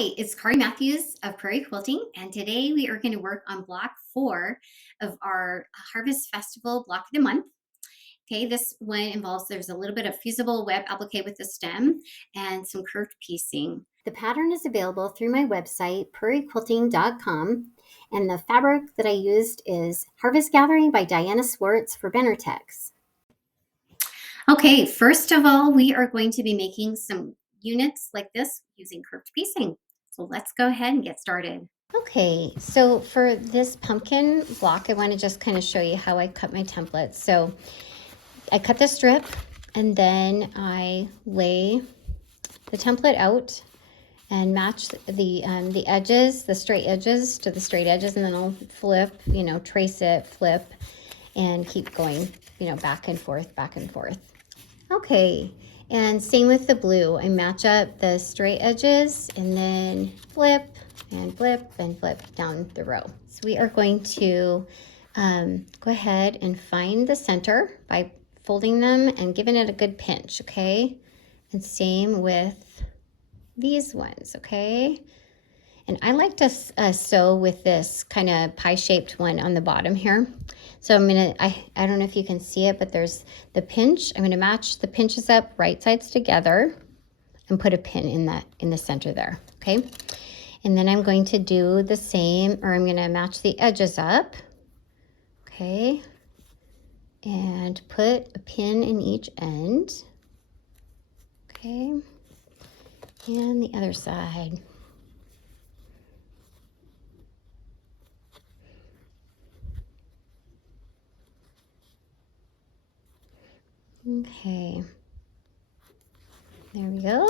Hi, it's Kari Matthews of Prairie Quilting, and today we are going to work on block 4 of our Harvest Festival block of the month. Okay, this one involves, there's a little bit of fusible web applique with the stem and some curved piecing. The pattern is available through my website, prairiequilting.com, and the fabric that I used is Harvest Gathering by Diana Swartz for Benertex. Okay, first of all, we are going to be making some units like this using curved piecing. So let's go ahead and get started. Okay, so for this pumpkin block, I want to just kind of show you how I cut my templates. So I cut the strip and then I lay the template out and match the edges, the straight edges to the straight edges, and then I'll flip, trace it, flip, and keep going, back and forth, back and forth. Okay, and same with the blue. I match up the straight edges and then flip and flip and flip down the row. So we are going to go ahead and find the center by folding them and giving it a good pinch, okay? And same with these ones, okay? And I like to sew with this kind of pie-shaped one on the bottom here. So I'm gonna, I don't know if you can see it, but there's the pinch. I'm gonna match the pinches up right sides together and put a pin in the center there, okay? And then I'm going to do the same, or I'm gonna match the edges up, okay? And put a pin in each end, okay? And the other side. Okay, there we go.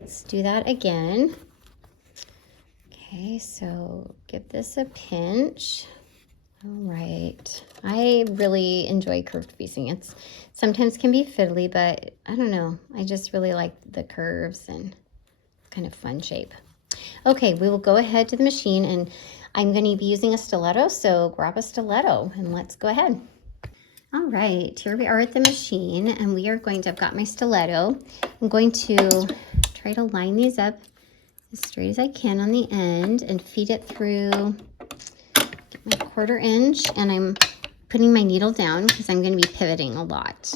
Let's do that again. Okay, so give this a pinch. All right, I really enjoy curved piecing. It's sometimes can be fiddly, but I don't know. I just really like the curves and kind of fun shape. Okay, we will go ahead to the machine, and I'm going to be using a stiletto, so grab a stiletto and let's go ahead. All right, here we are at the machine, and we are going to, I've got my stiletto. I'm going to try to line these up as straight as I can on the end and feed it through, get my 1/4 inch, and I'm putting my needle down because I'm going to be pivoting a lot.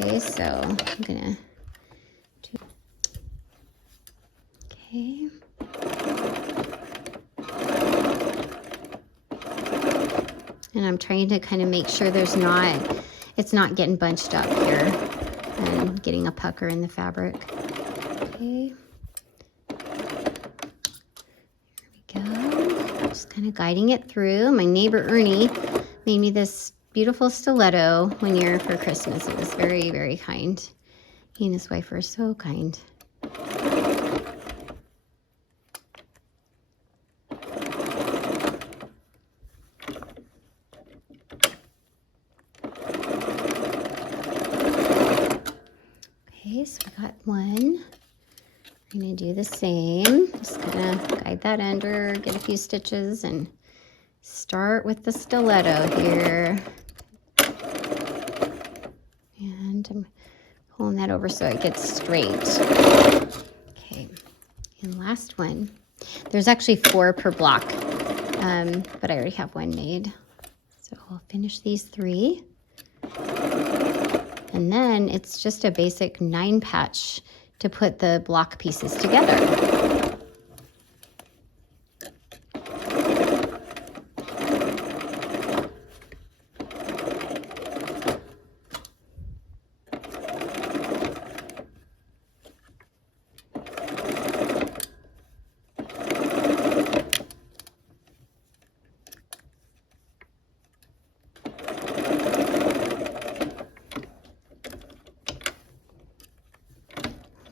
Okay, so I'm going to do, okay. And I'm trying to kind of make sure it's not getting bunched up here and getting a pucker in the fabric. Okay. There we go. Just kind of guiding it through. My neighbor Ernie made me this beautiful stiletto one year for Christmas. It was very, very kind. He and his wife were so kind. Okay, so we got one. I'm going to do the same. Just kind of guide that under, get a few stitches, and start with the stiletto here. And I'm pulling that over so it gets straight. Okay, and last one. There's actually 4 per block, but I already have one made. So I'll finish these 3. And then it's just a basic 9 patch to put the block pieces together.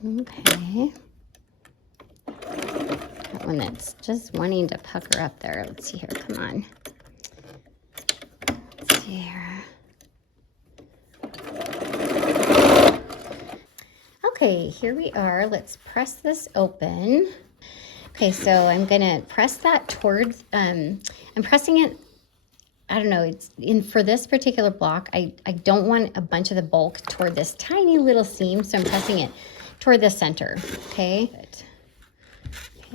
Okay. That one that's just wanting to pucker up there. Let's see here. Come on. Let's see here. Okay, here we are. Let's press this open. Okay, so I'm gonna press that towards, I'm pressing it, I don't know, it's for this particular block, I don't want a bunch of the bulk toward this tiny little seam, so I'm pressing it toward the center, okay?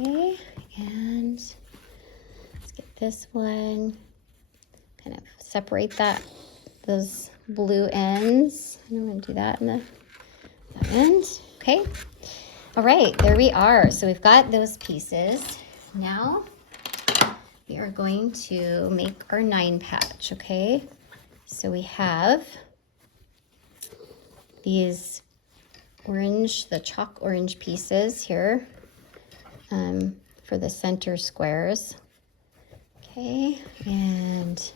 Okay, and let's get this one, kind of separate those blue ends. I'm going to do that in that end. Okay. All right, there we are. So we've got those pieces. Now we are going to make our 9 patch, okay? So we have these orange, the chalk orange pieces here for the center squares. Okay, and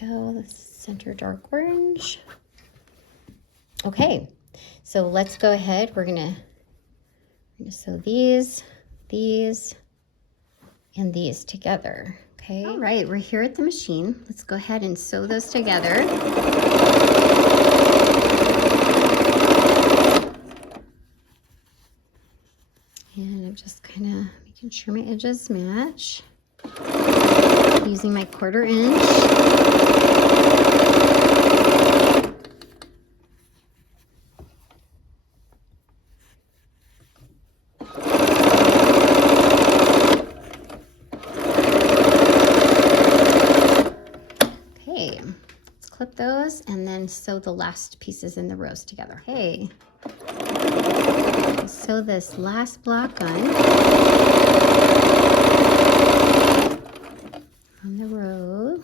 go the center dark orange. Okay, so let's go ahead. We're gonna sew these, and these together. Okay. All right, we're here at the machine. Let's go ahead and sew those together. And I'm just kind of making sure my edges match. Using my 1/4 inch. Okay, let's clip those and then sew the last pieces in the rows together. Okay, sew this last block on the row.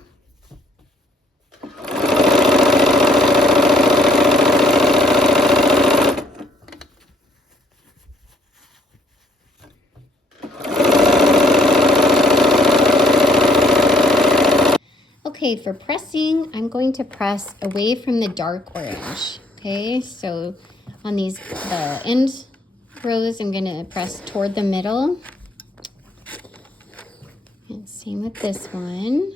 Okay, for pressing, I'm going to press away from the dark orange. Okay, so on the end rows, I'm going to press toward the middle. And same with this one.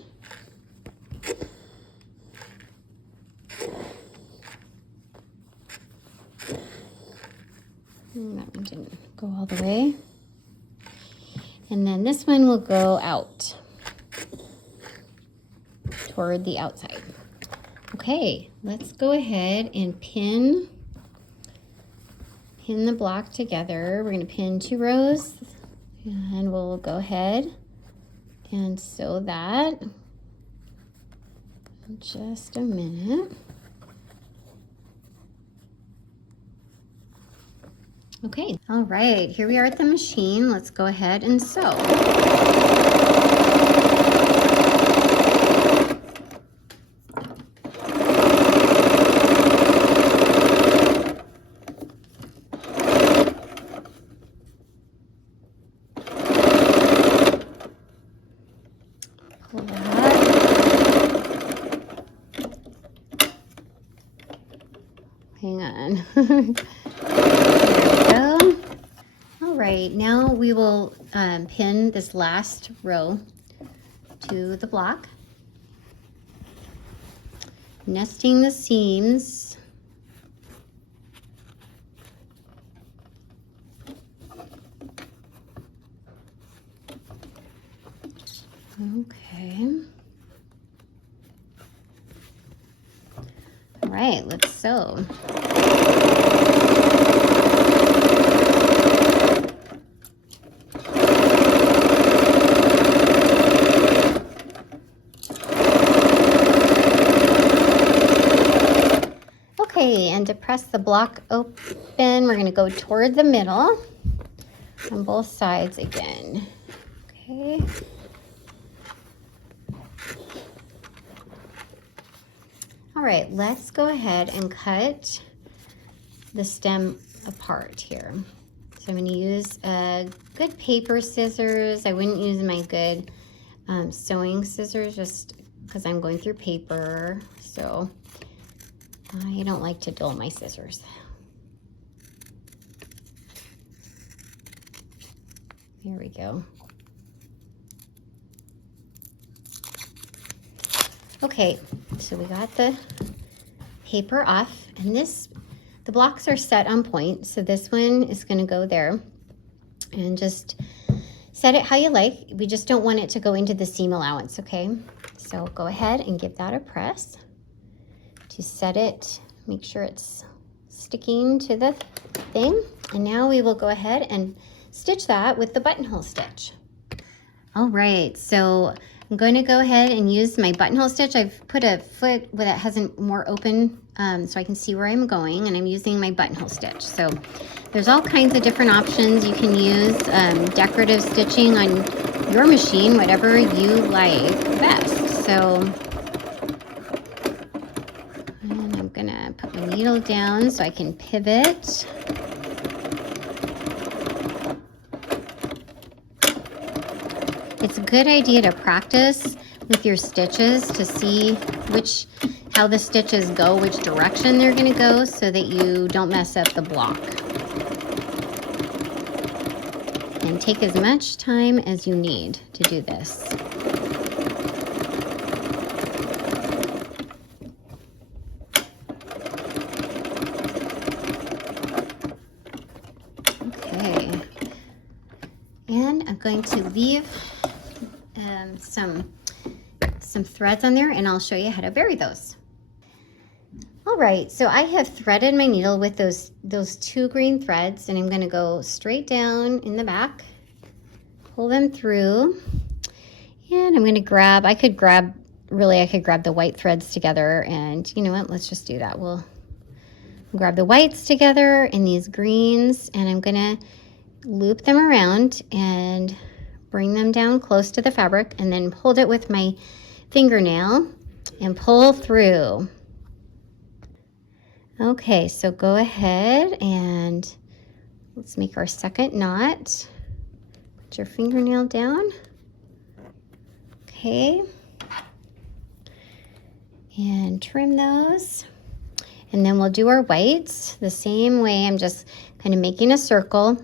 And that one didn't go all the way. And then this one will go out toward the outside. Okay, let's go ahead and pin the block together. We're going to pin 2 rows, and we'll go ahead and sew that in just a minute. Okay, all right, here we are at the machine. Let's go ahead and sew. Pull that. Hang on. There we go. All right, now we will pin this last row to the block, nesting the seams. Okay. All right, let's sew. Okay, and to press the block open, we're going to go toward the middle on both sides again. Okay. All right, let's go ahead and cut the stem apart here. So I'm going to use a good paper scissors. I wouldn't use my good sewing scissors just because I'm going through paper. So I don't like to dull my scissors. There we go. Okay, so we got the paper off, and the blocks are set on point, so this one is going to go there, and just set it how you like. We just don't want it to go into the seam allowance, okay? So go ahead and give that a press to set it, make sure it's sticking to the thing. And now we will go ahead and stitch that with the buttonhole stitch. All right, so I'm going to go ahead and use my buttonhole stitch. I've put a foot that has a more open so I can see where I'm going, and I'm using my buttonhole stitch. So there's all kinds of different options. You can use decorative stitching on your machine, whatever you like best. So, and I'm gonna put my needle down so I can pivot. It's a good idea to practice with your stitches to see how the stitches go, which direction they're going to go, so that you don't mess up the block. And take as much time as you need to do this. Okay. And I'm going to leave some threads on there, and I'll show you how to bury those. All right, so I have threaded my needle with those 2 green threads, and I'm going to go straight down in the back, pull them through, and I'm going to grab, I could grab the white threads together, and you know what, let's just do that. We'll grab the whites together and these greens, and I'm going to loop them around and bring them down close to the fabric, and then hold it with my fingernail and pull through. Okay, so go ahead and let's make our second knot. Put your fingernail down. Okay. And trim those. And then we'll do our whites the same way. I'm just kind of making a circle,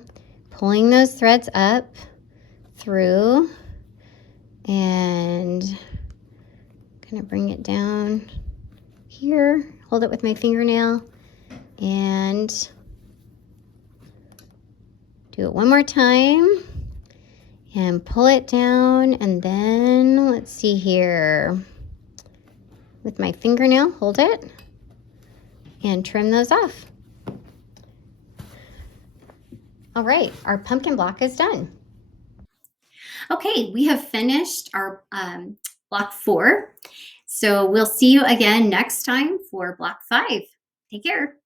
pulling those threads up through, and kind of bring it down here, hold it with my fingernail, and do it one more time and pull it down. And then let's see here, with my fingernail, hold it and trim those off. All right, our pumpkin block is done. Okay, we have finished our block 4. So we'll see you again next time for block 5. Take care.